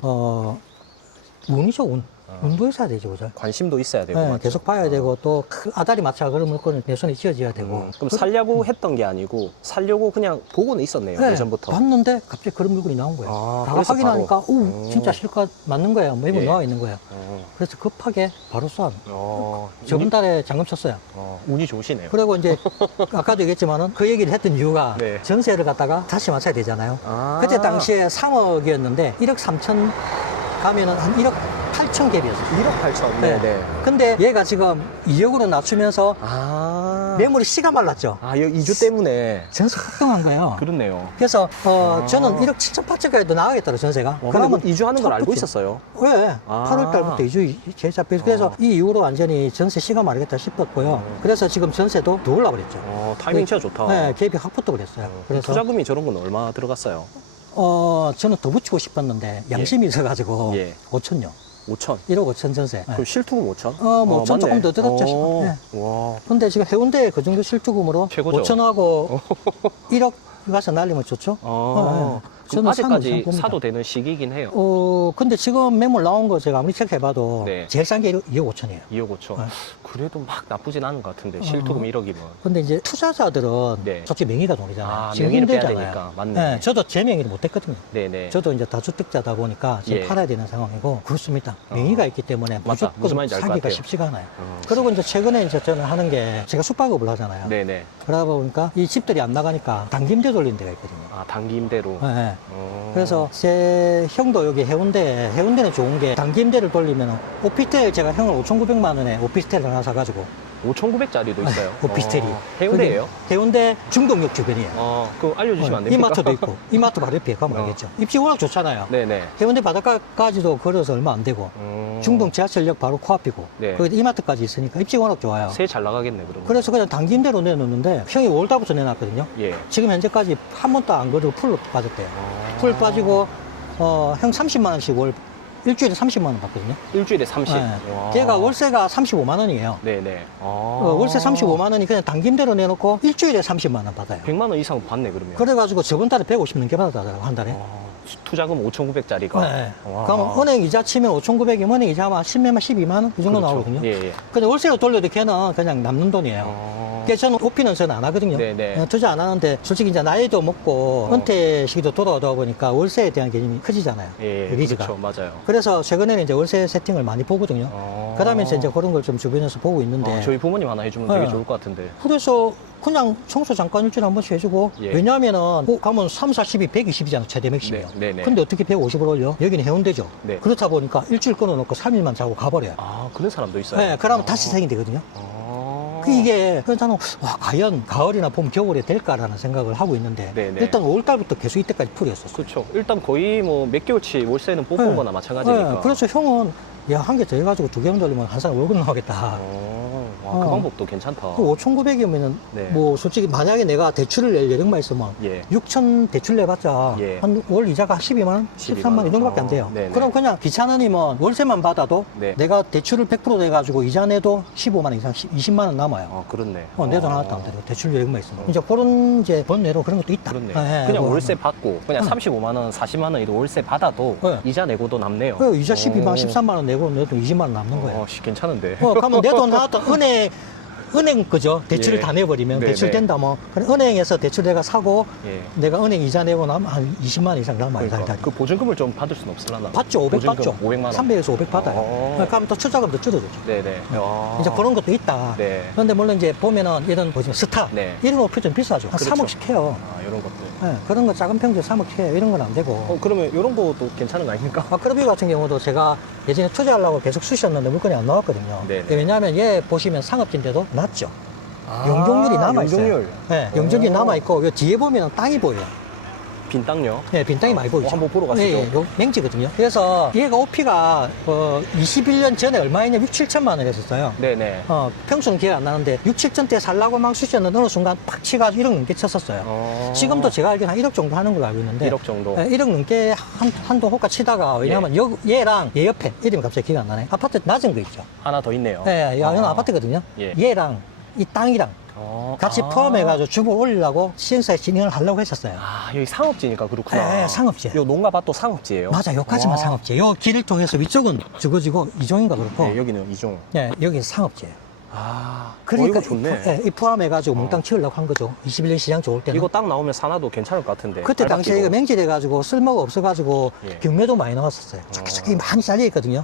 운이죠, 운. 운도 있어야 되죠, 그죠? 관심도 있어야 되고. 네, 맞죠? 계속 봐야 되고 또 아다리 맞춰 그런 물건을 내 손에 쥐어져야 되고. 그럼 살려고 했던 게 아니고 살려고 그냥 보고는 있었네요, 네, 예전부터. 봤는데 갑자기 그런 물건이 나온 거예요. 가가 그래서 확인하니까 바로. 오 진짜 실컷 맞는 거예요. 매물 예. 나와 있는 거예요. 그래서 급하게 바로 쏴. 저번 운이, 달에 잔금 쳤어요. 운이 좋으시네요. 그리고 이제 아까도 얘기했지만은 그 얘기를 했던 이유가 네. 전세를 갖다가 다시 맞춰야 되잖아요. 그때 당시에 3억이었는데 1억 3천 가면은 한 1억 8천 갭이었어요. 1억 8천. 네. 네네. 근데 얘가 지금 2억으로 낮추면서 아. 매물이 씨가 말랐죠. 아, 이 2주 때문에. 전세 폭등한 거예요. 그렇네요. 그래서 저는 1억 7천 8천까지도 나가겠다고 전세가. 그러면 2주 하는 걸 첫 알고 번째. 있었어요. 왜? 아. 8월 달부터 2주 계좌 빼서 그래서 이 이후로 완전히 전세 씨가 마르겠다 싶었고요. 그래서 지금 전세도 더 올라버렸죠. 타이밍 진짜 좋다. 네, 갭이 확 붙어 버렸어요. 그래서 투자금이 저런 건 얼마 들어갔어요? 저는 더 붙이고 싶었는데 양심이 있어가지고 예. 5천요. 5천. 1억 5천 전세. 그럼 실투금 5천? 뭐 5천 조금 더 들었죠. 네. 와. 근데 지금 해운대 그 정도 실투금으로 최고죠. 5천하고 1억 가서 날리면 좋죠. 그럼 아직까지 사는 봅니다. 사도 되는 시기이긴 해요. 근데 지금 매물 나온 거 제가 아무리 체크해봐도 네. 제일 싼 게 2억 5천이에요. 2억 5천. 네. 그래도 막 나쁘진 않은 것 같은데 실투금 1억이면. 근데 이제 투자자들은 네. 솔직히 명의가 돈이잖아요. 아, 지금 명의를 빼야 힘들잖아요. 되니까. 맞네. 네, 저도 제 명의를 못 했거든요. 네네. 저도 이제 다주택자다 보니까 지금 예. 팔아야 되는 상황이고 그렇습니다. 명의가 있기 때문에 맞다. 무슨 무조건 말인지 알 것 사기가 같아요. 쉽지가 않아요. 그리고 이제 최근에 이제 저는 하는 게 제가 숙박업을 하잖아요. 네네. 그러다 보니까 이 집들이 안 나가니까 단기임대 돌리는 데가 있거든요. 아, 단기 임대로. 네, 네. 어. 그래서 제 형도 여기 해운대는 좋은 게 단기임대를 돌리면 오피스텔 제가 형을 5,900만 원에 오피스텔 하나 사가지고 5,900짜리도 있어요. 오피스텔이 해운대예요? 그게 해운대 중동역 주변이에요. 그거 알려주시면 안 됩니까? 이마트도 있고 이마트 바로 옆에 가면 알겠죠. 입지 워낙 좋잖아요. 네네. 해운대 바닷가까지도 걸어서 얼마 안 되고 중동 지하철역 바로 코앞이고 네. 거기 이마트까지 있으니까 입지 워낙 좋아요. 새 잘 나가겠네, 그러면. 그래서 그냥 단기임대로 내놓는데 형이 월달부터 내놨거든요. 예. 지금 현재까지 한 번도 안 걸고 풀로 빠졌대요. 풀 빠지고 형 30만 원씩 일주일에 30만 원 받거든요. 일주일에 30. 네. 와. 걔가 월세가 35만 원이에요. 네네. 월세 35만 원이 그냥 단기임대로 내놓고 일주일에 30만 원 받아요. 100만 원 이상 받네, 그러면. 그래가지고 저번 달에 150 넘게 받았다더라고, 한 달에. 투자금 5,900짜리가. 네. 그럼 은행 이자 치면 5,900이면 은행 이자만 10만 12만 원 이 정도 나오거든요. 예, 예. 근데 월세로 돌려도 걔는 그냥 남는 돈이에요. 그래서 저는 오피는 저는 안 하거든요. 네네. 투자 안 하는데 솔직히 이제 나이도 먹고 은퇴 시기도 돌아오다 보니까 월세에 대한 개념이 커지잖아요. 예, 리즈가. 그렇죠. 맞아요. 그래서 최근에는 이제 월세 세팅을 많이 보거든요. 그다음에 이제 그런 걸 좀 주변에서 보고 있는데. 저희 부모님 하나 해주면 되게 네. 좋을 것 같은데. 그래서 그냥 청소 잠깐 일주일에 한 번씩 해주고 예. 왜냐하면은 가면 3, 40이 120이잖아 최대 맥심이요. 네, 네네. 근데 어떻게 150을 올려? 여기는 해운대죠. 네. 그렇다 보니까 일주일 끊어놓고 3일만 자고 가버려요. 아, 그런 사람도 있어요. 네, 그러면 다시 생긴되거든요. 아. 이게 그래서 저는 와 과연 가을이나 봄, 겨울에 될까라는 생각을 하고 있는데 네네. 일단 5월달부터 계속 이때까지 풀이었었어요. 그렇죠. 일단 거의 뭐 몇 개월치 월세는 뽑은 네. 거나 마찬가지니까. 네, 그래서 형은 야 한 개 더 해가지고 2개월 돌리면 한 사람 월급 나오겠다. 와, 그 방법도 괜찮다. 그 5,900이면은 네. 뭐 솔직히 만약에 내가 대출을 낼 여력만 있으면 예. 6천 대출 내봤자 예. 한 월 이자가 12만 원, 13만 원 이 정도밖에 안 돼요. 네네. 그럼 그냥 귀찮으니면 월세만 받아도 네. 내가 대출을 100% 내가지고 이자 내도 15만 원 이상, 20만 원 남아요. 아, 그렇네. 내 돈 하나도 안 들어. 대출 여력만 있으면. 이제 그런 이제 번외로 그런 것도 있다. 그렇네. 예, 그냥 뭐 월세 받고 그냥 응. 35만 원, 40만 원이도 월세 받아도 네. 이자 내고도 남네요. 이자 12만 원, 13만 원 내고 내도 20만 원 남는 거예요. 괜찮은데. 그러면 내 돈 하나도 은행 그죠? 대출을 예. 다 내버리면 네네. 대출 된다면 그럼 은행에서 대출 내가 사고 예. 내가 은행 이자 내고 나면 한 20만 원 이상 남아요. 그러니까 달달이. 그 보증금을 좀 받을 수는 없을라나? 받죠. 500 보증금 받죠. 500만 원. 300에서 500 받아요. 그러면 또 투자금도 줄어들죠. 네네. 이제 그런 것도 있다. 네. 그런데 물론 이제 보면은 이런 뭐지 스타 네. 이런 오피 좀 비싸죠. 한 그렇죠. 3억씩 해요. 아, 이런 것들. 네, 그런 거 작은 평균 3억 해요. 이런 건 안 되고. 그러면 이런 것도 괜찮은 거 아닙니까? 아크로비 같은 경우도 제가 예전에 투자하려고 계속 쑤셨는데 물건이 안 나왔거든요. 네네. 왜냐하면 얘 보시면 상업지인데도 낮죠. 용적률이 남아있어요. 용적률. 네, 용적률이 남아있고 요 뒤에 보면 땅이 보여요. 빈 땅요? 네, 빈 땅이 많이 보이죠. 한번 보러 가시죠. 예, 요 맹지거든요. 그래서 얘가 오피가 21년 전에 얼마였냐 6, 7천만 원 했었어요. 네네. 평수는 기억 안 나는데 6, 7천 대 살라고 막 쑤셨는데 어느 순간 팍 치가지고 1억 넘게 쳤었어요. 지금도 제가 알기로는 한 1억 정도 하는 걸로 알고 있는데 1억 정도. 1억 넘게 한도 호가 치다가 왜냐면 얘랑 얘 옆에 이름이 갑자기 기억 안 나네. 아파트 낮은 거 있죠. 하나 더 있네요. 네, 이건 아파트거든요. 예. 얘랑 이 땅이랑 같이 포함해가지고 주거 올리려고 시행사에 진행을 하려고 했었어요. 여기 상업지니까 그렇구나. 네, 상업지. 요 농가밭도 상업지예요. 맞아, 여기까지만 상업지. 요 길을 통해서 위쪽은 주거지고 이종인가 그렇고. 네, 여기는 이종. 네, 여기 상업지예요. 그러니까 이거 좋네. 이 포함해가지고 몽땅 치우려고 한 거죠. 21년 시장 좋을 때는. 이거 딱 나오면 사나도 괜찮을 것 같은데. 그때 당시에 밟아끼고. 이거 맹지돼가지고 쓸모가 없어가지고 예. 경매도 많이 나왔었어요. 저기 많이 잘려있거든요.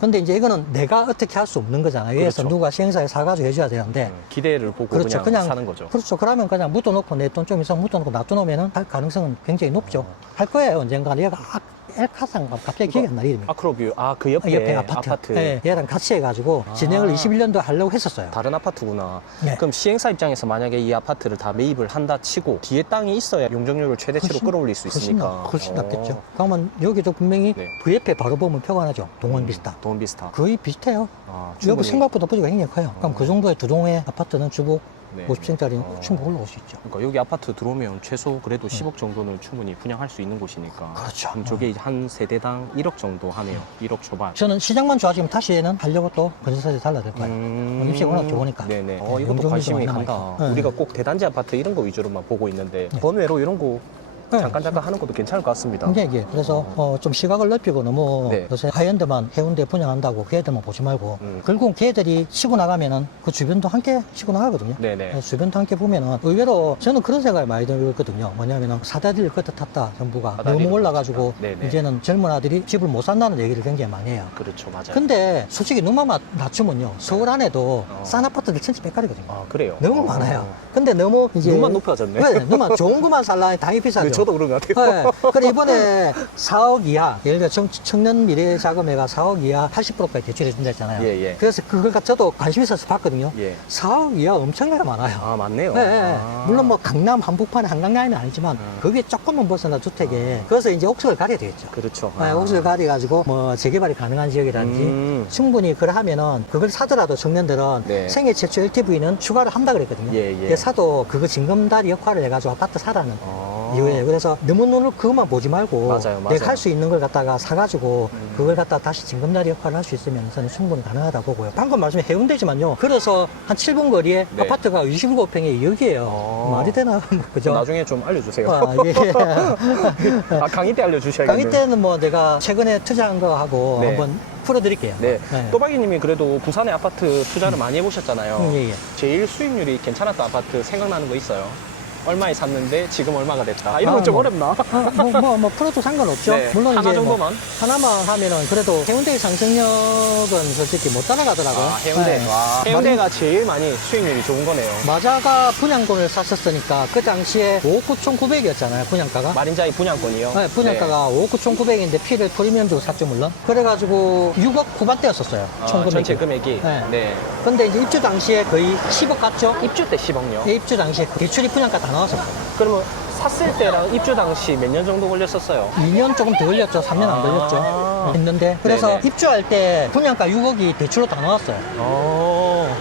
근데 이제 이거는 내가 어떻게 할 수 없는 거잖아요. 위에서 그렇죠. 누가 시행사에 사가지고 해줘야 되는데. 기대를 보고 그렇죠. 그냥 사는 거죠. 그렇죠. 그러면 그냥 묻어놓고 내 돈 좀 이상 묻어놓고 놔두놓으면 할 가능성은 굉장히 높죠. 할 거예요, 언젠가. 얘가 엘카상가 갑자기 기억이 안 나, 이름이. 아크로뷰. 그 옆에, 아파트. 네, 얘랑 같이 해가지고 진행을 21년도 하려고 했었어요. 다른 아파트구나. 네. 그럼 시행사 입장에서 만약에 이 아파트를 다 매입을 한다 치고 뒤에 땅이 있어야 용적률을 최대치로 끌어올릴 수 있으니까. 훨씬 낫겠죠. 그러면 여기도 분명히 네. 그 옆에 바로 보면 표가 나죠. 동원 비슷다. 돈 비슷하. 거의 비슷해요. 여기 충분히. 생각보다 부지가 굉장히 커요. 그럼 그 정도의 두 동의 아파트는 주고 네. 50층짜리는 충분히 올라올 수 있죠. 그러니까 여기 아파트 들어오면 최소 그래도 10억 정도는 충분히 분양할 수 있는 곳이니까. 그렇죠. 그럼 저게 한 세대당 1억 정도 하네요. 1억 초반. 저는 시장만 좋아지면 다시에는 하려고 또 건설사에 달라야 될 거예요. 입시가 워낙 좋으니까. 네네. 네, 이것도 관심이 많이 간다. 남아있고. 네. 우리가 꼭 대단지 아파트 이런 거 위주로만 보고 있는데 네. 번외로 이런 거 네. 잠깐 하는 것도 괜찮을 것 같습니다. 굉장히 그래서 좀 시각을 넓히고 너무 네. 요새 하이엔드만 해운대 분양한다고 걔들만 보지 말고 음. 결국 걔들이 치고 나가면은 그 주변도 함께 치고 나가거든요. 네네. 주변도 함께 보면은 의외로 저는 그런 생각이 많이 들거든요. 뭐냐면은 사다리를 걷어 탔다 정부가 사다리를 너무 올라가지고 걷다. 네네. 이제는 젊은 아들이 집을 못 산다는 얘기를 굉장히 많이 해요. 그렇죠. 맞아요. 근데 솔직히 눈만 낮추면요 서울 안에도 싼 아파트들 천지백갈이거든요. 그래요. 너무 많아요. 근데 너무 이제 눈만 높아졌네. 네, 눈만 좋은 것만 살라니 당연히 비싸죠. 네, 저도 그런 것 같아요. 네. 그래 이번에 4억 이하, 예를 들어 청년 미래 자금회가 4억 이하 80%까지 대출해 준다 했잖아요. 예, 예. 그래서 그걸 저도 관심 있어서 봤거든요. 예. 4억 이하 엄청나게 많아요. 맞네요. 네, 네. 물론 뭐 강남 한복판에 한강 라인은 아니지만 거기에 조금만 벗어나 주택에 그래서 이제 옥석을 가려야 되겠죠. 그렇죠. 네, 옥석을 가려가지고 뭐 재개발이 가능한 지역이라든지 충분히 그러하면은 그걸 사더라도 청년들은 네. 생애 최초 LTV는 추가를 한다 그랬거든요. 예, 예. 그게 사도 그거 징검다리 역할을 해가지고 아파트 사라는 이유예요. 그래서 너무 눈을 그것만 보지 말고 맞아요. 내가 할 수 있는 걸 갖다가 사가지고 그걸 갖다 다시 징검다리 역할을 할 수 있으면 저는 충분히 가능하다고 보고요. 방금 말씀해 해운대지만요. 그래서 한 7분 거리에 네. 아파트가 27평에 여기에요. 말이 되나? 그죠? 나중에 좀 알려주세요. 예. 강의 때 알려주셔야겠네요. 강의 때는 뭐 내가 최근에 투자한 거 하고 네. 한번 풀어드릴게요. 네. 네. 또박이님이 그래도 부산에 아파트 투자를 많이 해보셨잖아요. 예, 예. 제일 수익률이 괜찮았던 아파트 생각나는 거 있어요? 얼마에 샀는데 지금 얼마가 됐다. 이런 건 좀 뭐, 어렵나? 뭐 풀어도 상관없죠. 네, 물론 하나 이제 정도만? 하나만 하면은 그래도 해운대의 상승력은 솔직히 못 따라가더라고요. 아, 해운대. 네. 와, 해운대가 제일 많이 수익률이 좋은 거네요. 마자가 분양권을 샀었으니까 그 당시에 5억 9,900이었잖아요, 분양가가. 마린자이 분양권이요? 네, 분양가가 5억 9,900인데 피를 프리미엄 주고 샀죠, 물론. 그래가지고 6억 후반대였었어요, 총 금액이. 전체 금액이. 네. 네. 근데 이제 입주 당시에 거의 10억 갔죠? 입주 때 10억요? 네, 입주 당시에 대출이 분양가 다 나왔었어요. 그러면 샀을 때랑 입주 당시 몇 년 정도 걸렸었어요? 2년 조금 더 걸렸죠. 3년 안 아. 걸렸죠. 했는데 그래서 네네. 입주할 때 분양가 6억이 대출로 다 나왔어요.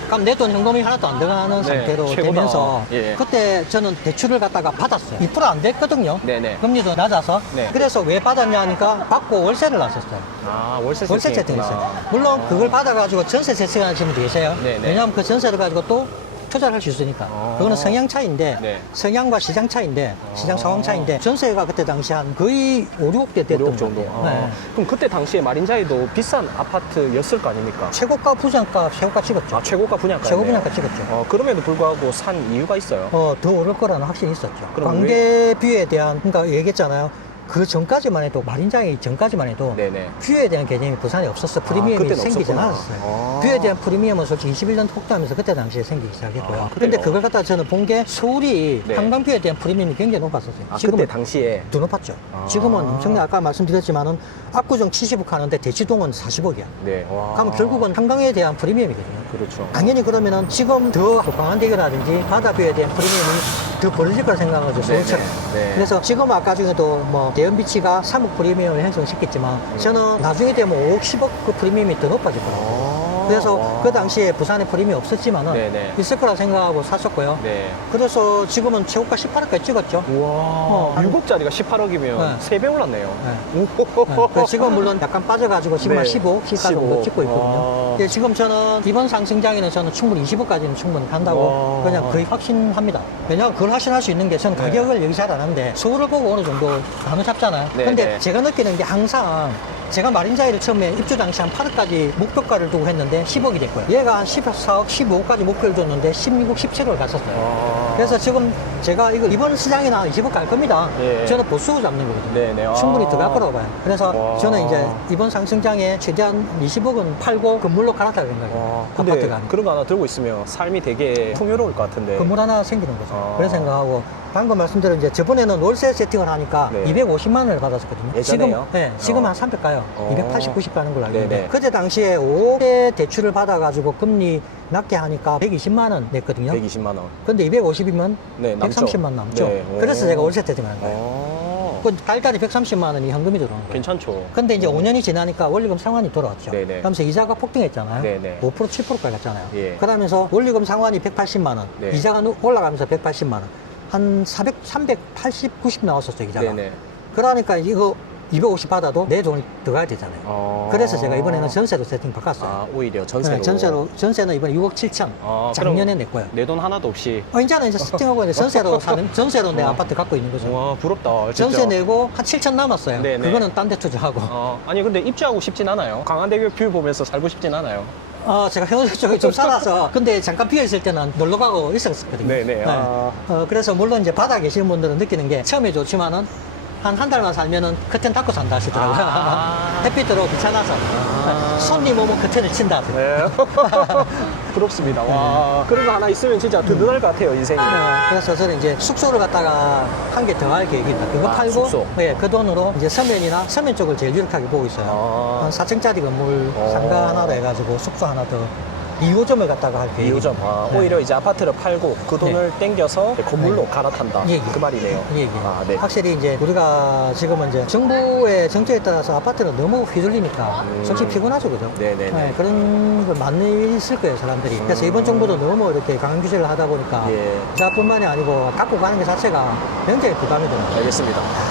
그럼 내 돈 현금이 하나도 안 들어가는 네, 상태로 최고다. 되면서 예. 그때 저는 대출을 갖다가 받았어요. 2% 안 됐거든요. 네네. 금리도 낮아서. 네. 그래서 왜 받았냐 하니까 받고 월세를 놨었어요. 아, 월세 월세 세팅했어요. 물론 그걸 받아가지고 전세 세팅하시는 분도 계세요. 네네. 왜냐하면 그 전세를 가지고 또 투자를 할 수 있으니까. 그거는 성향 차이인데, 네. 성향과 시장 차이인데, 시장 상황 차이인데, 전세가 그때 당시 한 거의 5, 6억대 됐던 5억 정도. 것 같아요. 네. 그럼 그때 당시에 마린자이도 비싼 아파트였을 거 아닙니까? 최고가 부장가 최고가 찍었죠. 아, 최고가 분양가. 최고 분양가 찍었죠. 그럼에도 불구하고 산 이유가 있어요. 더 오를 거라는 확신이 있었죠. 그럼 관계비에 대한, 그러니까 얘기했잖아요. 그 전까지만 해도, 마린장이 전까지만 해도, 네네. 뷰에 대한 개념이 부산에 없었어. 프리미엄이 그때는 생기지 없었구나. 않았어요. 뷰에 대한 프리미엄은 솔직히 21년 폭도하면서 그때 당시에 생기기 시작했고요. 아, 근데 그래요? 그걸 갖다 저는 본 게 서울이 네. 한강뷰에 대한 프리미엄이 굉장히 높았었어요. 아, 지금은 그때 당시에. 더 높았죠. 아. 지금은 엄청나게 아까 말씀드렸지만은 압구정 70억 하는데 대치동은 40억이야. 네. 와. 그럼 결국은 한강에 대한 프리미엄이거든요. 그렇죠. 당연히 그러면은 지금 더 광안대교라든지 바다뷰에 대한 프리미엄이 더 벌어질 거라 생각하죠, 서울처럼. 네. 그래서 지금 아까 중에도 뭐 대연비치가 3억 프리미엄을 형성시켰지만 저는 나중에 되면 5억, 10억 그 프리미엄이 더 높아질 거라고. 그래서 와. 그 당시에 부산에 프리미엄이 없었지만은 네네. 있을 거라 생각하고 샀었고요. 네. 그래서 지금은 최고가 18억까지 찍었죠. 우와. 한- 6억짜리가 18억이면 네. 3배 올랐네요. 네. 네. 지금 물론 약간 빠져가지고 지금 한 네. 15억, 14억 정도 15. 찍고 있거든요. 와. 예, 지금 저는 이번 상승장에는 저는 충분히 20억까지는 충분히 간다고 와. 그냥 거의 확신합니다. 왜냐하면 그걸 확신할 수 있는 게 저는 네. 가격을 얘기 잘 안 하는데 서울을 보고 어느 정도 감을 잡잖아요. 네, 근데 네. 제가 느끼는 게 항상 제가 마린자이를 처음에 입주 당시 한 8억까지 목표가를 두고 했는데 10억이 됐고요. 얘가 한 14억, 15억까지 목표를 줬는데 16억, 17억을 갔었어요. 와. 그래서 지금 제가 이거 이번 시장에나 20억 갈 겁니다. 예. 저는 보수고 잡는 거거든요. 네네. 충분히 아. 들어갈 거라고 봐요. 그래서 와. 저는 이제 이번 상승장에 최대한 20억은 팔고 건물로 갈아타야 생각해요. 와. 근데 아파트가 아니고. 그런 거 하나 들고 있으면 삶이 되게 풍요로울 것 같은데. 건물 하나 생기는 거죠. 아. 그런 생각하고 방금 말씀드린 이제 저번에는 월세 세팅을 하니까 네. 250만 원을 받았었거든요. 예전에요? 지금, 네, 지금 어. 한 300 가요. 어. 280, 90 가는 걸로 알고 있는데 네네. 그때 당시에 5억의 대출을 받아가지고 금리 낮게 하니까 120만 원 냈거든요. 120만 원. 근데 250이면 네, 남죠. 130만 남죠. 네. 그래서 오. 제가 월세 세팅하는 거예요. 어. 그 달달이 130만 원이 현금이 들어오는 거예요. 괜찮죠. 근데 이제 5년이 지나니까 원리금 상환이 돌아왔죠. 네네. 그러면서 이자가 폭등했잖아요. 네네. 5%, 7%까지 갔잖아요. 예. 그러면서 원리금 상환이 180만 원, 네. 이자가 올라가면서 180만 원, 한 380, 90 나왔었죠, 이자가. 네네. 그러니까 이거 250 받아도 내 돈이 들어가야 되잖아요. 그래서 제가 이번에는 전세로 세팅 바꿨어요. 아, 오히려 전세로. 네, 전세는 이번에 6억 7천. 아, 작년에 그럼 냈고요. 내 돈 하나도 없이. 이제는 이제 세팅하고 이제 전세로 내 아파트 갖고 있는 거죠. 와, 부럽다. 진짜. 전세 내고 한 7천 남았어요. 네네. 그거는 딴 데 투자하고. 아니, 근데 입주하고 싶진 않아요. 강한대교 뷰 보면서 살고 싶진 않아요. 제가 현실 쪽에 좀 살아서 근데 잠깐 비어 있을 때는 놀러 가고 있었거든요. 네네. 아. 그래서 물론 이제 바다에 계시는 분들은 느끼는 게 처음에 좋지만은 한 달만 살면은 커튼 닫고 산다 하시더라고요. 아. 햇빛 들어오고 귀찮아서 손님 오면 커튼을 친다 하세요. 네. 부럽습니다. 와. 그런 거 하나 있으면 진짜 든든할 것 같아요, 인생이. 그래서 저는 이제 숙소를 갖다가 한 개 더 할 계획입니다. 그거 아, 팔고 숙소. 예, 그 돈으로 이제 서면 쪽을 제일 유력하게 보고 있어요. 아. 한 4층짜리 건물 어. 상가 하나로 해가지고 숙소 하나 더 2호점을 갖다가 할 계획입니다. 2호점. 네. 오히려 이제 아파트를 팔고 그 돈을 땡겨서 건물로 갈아탄다. 예, 예. 그 말이네요. 예, 예. 아, 네. 확실히 이제 우리가 지금은 이제 정부의 정책에 따라서 아파트는 너무 휘둘리니까 솔직히 피곤하죠, 그죠? 네네네. 네, 그런 걸 많이 있을 거예요, 사람들이. 그래서 이번 정부도 너무 이렇게 강한 규제를 하다 보니까 예. 저뿐만이 아니고 갖고 가는 게 자체가 굉장히 부담이 되는 거예요. 알겠습니다.